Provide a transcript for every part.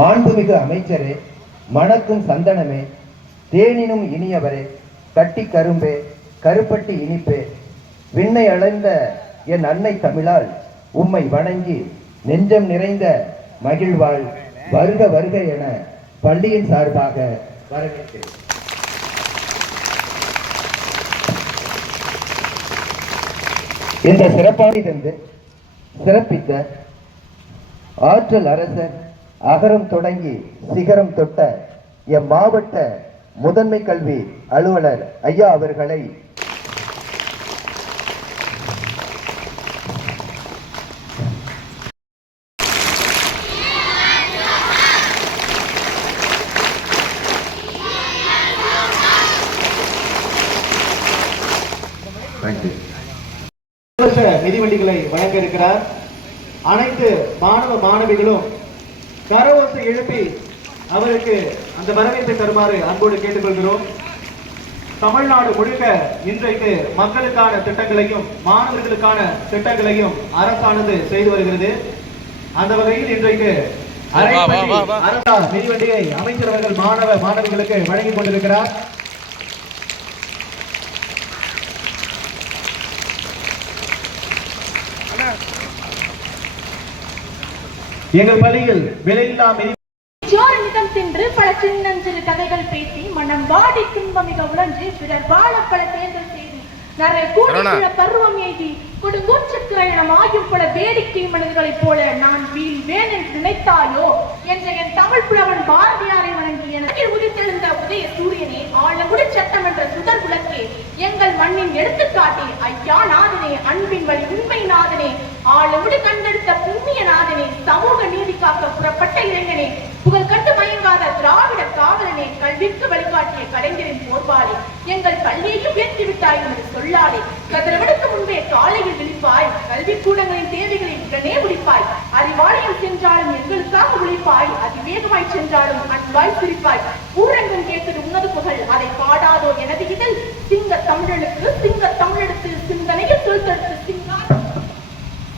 மாண்புமிகு அமைச்சரே, மணக்கும் சந்தனமே, தேனினும் இனியவரே, கட்டி கரும்பே, கருப்பட்டி இனிப்பே, விண்ணை அடைந்த என் அன்னை தமிழால் உம்மை வணங்கி நெஞ்சம் நிறைந்த மகிழ்வாள் வருக வருக என பள்ளியின் சார்பாக வரவேற்கிறேன். இந்த சிறப்பாக தந்து சிறப்பித்த ஆற்றல் அரசர் அகரம் தொடங்கி சிகரம் தொட்ட எம் மாவட்ட முதன்மை கல்வி அலுவலர் ஐயா அவர்களை மிதிவண்டிகளை வழங்க இருக்கிறார். அனைத்து மாணவ மாணவிகளும் கரவோசை எழுப்பி அவருக்கு அந்த வரவேற்பை தருமாறு அன்போடு கேட்டுக்கொள்கிறோம். தமிழ்நாடு முழுக்க இன்றைக்கு மக்களுக்கான திட்டங்களையும் மாணவர்களுக்கான திட்டங்களையும் அரசானது செய்து வருகிறது. அந்த வகையில் இன்றைக்கு அரசா மிதிவண்டியை அமைச்சர் அவர்கள் மாணவ மாணவிகளுக்கு வழங்கிக் கொண்டிருக்கிறார். எங்கள் பள்ளியில் விலையில்லா ஜோரனிடம் சென்று பல சின்னஞ்சிறு கதைகள் பேசி மனம் வாடி துன்பமிக உழன்று பிறர் வாழ பல தேர்தல் செய்து நிறைய கூட பருவம் எய்தி கொடுங்கூற்றுக்கிரணம் ஆகும் பல வேடிக்கை மனிதர்களைப் போல நான் வீழ்வேன் என்று நினைத்தாயோ என்ற என் தமிழ் புலவன் பாரதியாரை வணங்கி எனக்கு உதித்தெழுந்த உதய சூரியனே, ஆழமுடி சட்டம் என்ற சுடர் விளக்கே, எங்கள் மண்ணின் எடுத்துக்காட்டே, ஐயா நாதனே, அன்பின் வழி உண்மை நாதனே, ஆழமுடி கண்டெடுத்த புண்ணிய நாதனே, சமூக நீதி காக்க புறப்பட்ட இளைஞனே, புகழ் கண்டு மயங்காத திராவிட காவலனே, கல்விக்கு வழிகாட்டிய கலைஞரின் போர்வாளே, எங்கள் பள்ளியையும் உயர்த்தி விட்டாய் என்று சொல்லாலே, கதிரவனுக்கு முன்பே காலையில் விழிப்பாய், கல்வி கூடங்களின் தேவைகளை உடனே முடிப்பாய், அறிவாலயம் சென்றாலும் எங்களுக்காக உழைப்பாய், அதிவேகமாய் சென்றாலும் அன்பாய் சிரிப்பாய், ஊரங்கம் கேட்டது உன்னது புகழ், அதை பாடாதோ எனது இதில் சிங்க தமிழனுக்கு சிங்க தமிழெடுத்து சிந்தனையில் சொல்தெடுத்து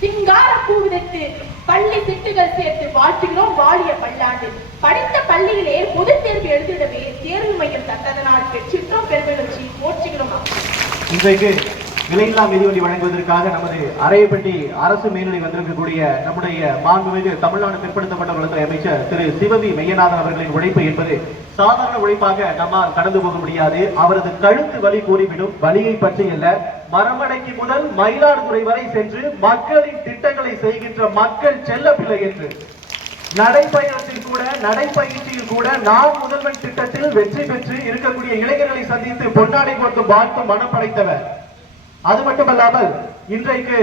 சிங்கார பூவிதத்து பள்ளி திட்டுகள் சேர்த்து வாழ்த்துகிறோம் வாழிய பல்லாண்டு. படித்த பள்ளியிலே பொது தேர்வு எழுதிடவே தேர்வு மையம் தந்ததனால் பெற்றிருக்கிறோம் பெருமகிழ்ச்சி போற்றுகிறோம். இன்றைக்கு விலையில்லா மிதிவண்டி வழங்குவதற்காக நமது அரையப்பட்டி அரசு மேல்நிலை வந்திருக்கக்கூடிய நம்முடைய மாண்புமிகு தமிழ்நாடு பிற்படுத்தப்பட்ட வளத்துறை அமைச்சர் திரு சிவவி மெய்யநாதன் அவர்களின் உழைப்பு என்பது சாதாரண உழைப்பாக நம்மால் கடந்து போக முடியாது. அவரது கழுத்து வலி கூறிவிடும். வலியை பற்றி அல்ல, மரமடைக்கு முதல் மயிலாடுதுறை வரை சென்று மக்களின் திட்டங்களை செய்கின்ற மக்கள் செல்ல பிள்ளை என்று நடைப்பயணத்தில் கூட நடைப்பயிற்சியில் கூட நான் முதல்வன் திட்டத்தில் வெற்றி பெற்று இருக்கக்கூடிய இளைஞர்களை சந்தித்து பொன்னாடை கொடுத்து வாழ்த்து மனம் படைத்தவர். அது மட்டுமல்லாமல் இன்றைக்கு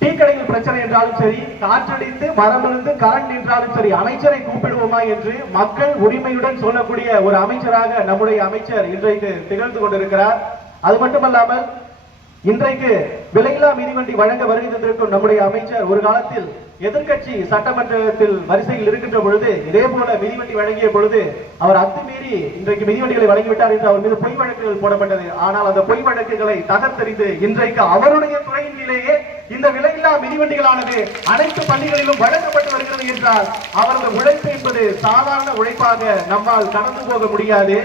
டீ கடையில் பிரச்சனை என்றாலும் சரி, காற்றடித்து மரமிருந்து கரண்ட் என்றாலும் சரி, அமைச்சரை கூப்பிடுவோமா என்று மக்கள் உரிமையுடன் சொல்லக்கூடிய ஒரு அமைச்சராக நம்முடைய அமைச்சர் இன்றைக்கு திகழ்ந்து கொண்டிருக்கிறார். அது மட்டுமல்லாமல் இன்றைக்கு விலையில்லா மிதிவண்டி வழங்க வருகை தந்திருக்கும் நம்முடைய அமைச்சர் ஒரு காலத்தில் எதிர்கட்சி சட்டமன்றத்தில் வரிசையில் இருக்கின்ற பொழுது இதே போல மிதிவண்டி வழங்கிய பொழுது அவர் அத்துமீறி இன்றைக்கு மிதிவண்டிகளை வழங்கிவிட்டார் என்று அவர் மீது பொய் வழக்குகள் போடப்பட்டது. ஆனால் அந்த பொய் வழக்குகளை தகர்த்தெறிந்து இன்றைக்கு அவருடைய துறையின் கீழேயே இந்த விலையில்லா மிதிவண்டிகளானது அனைத்து பள்ளிகளிலும் வழங்கப்பட்டு வருகிறது என்றால் அவரது உழைப்பு என்பது சாதாரண உழைப்பாக நம்மால் கடந்து போக முடியாது.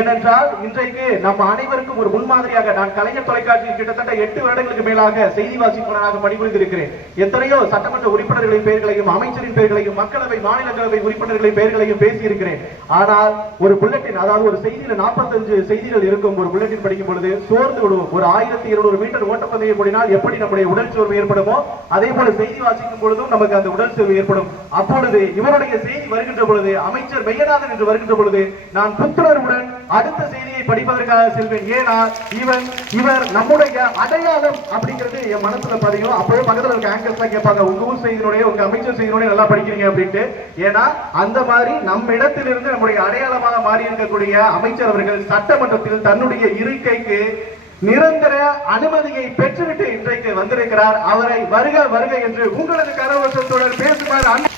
ஏனென்றால் இன்றைக்கு நம்ம அனைவருக்கும் ஒரு முன்மாதிரியாக நான் கலைஞர் தொலைக்காட்சியில் கிட்டத்தட்ட 8 வருடங்களுக்கு மேலாக செய்தி வாசிப்பாளராக பணிபுரிந்திருக்கிறேன். எத்தனையோ சட்டமன்ற உறுப்பினர்களின் பெயர்களையும் அமைச்சரின் பெயர்களையும் மக்களவை மாநிலங்களவை உறுப்பினர்களின் பெயர்களையும் பேசியிருக்கிறேன். ஆனால் ஒரு புல்லட்டின், அதாவது ஒரு செய்தியில 45 செய்திகள் இருக்கும் ஒரு புல்லட்டின் படிக்கும் பொழுது சோர்ந்து விடுவோம். ஒரு 1200 மீட்டர் ஓட்டப்பந்தயம் ஓடினால் எப்படி நம்முடைய உடல் சோர்வு ஏற்படுமோ அதே போல செய்தி வாசிக்கும் பொழுதும் நமக்கு அந்த உடல் சோர்வு ஏற்படும். அப்பொழுது இவருடைய செய்தி வருகின்ற பொழுது, அமைச்சர் மெய்யநாதன் என்று வருகின்ற பொழுது நான் புத்துணர்வுடன் அடுத்த செய்தியை படிப்பதற்காக செல்வேன். ஏன்னா இவர் நம்முடைய அடையாளம் அப்படிங்கிறது என் மனசுல பதியும். அப்பவே பக்கத்துல இருக்க ஆங்கர்ஸ்லாம் கேட்பாங்க, உங்க ஊர் செய்தியோட உங்க அமைச்சர் செய்தியோட நல்லா படிக்கிறீங்க அப்படின்ட்டு. ஏன்னா அந்த மாதிரி நம்ம இடத்திலிருந்து நம்முடைய அடையாளமாக மாறி இருக்கக்கூடிய அமைச்சர் அவர்கள் சட்டமன்றத்தில் தன்னுடைய இருக்கைக்கு நிரந்தர அனுமதியை பெற்றுவிட்டு இன்றைக்கு வந்திருக்கிறார். அவரை வருக வருக என்று உங்களது கரகோஷத்துடன் பேசுமாறு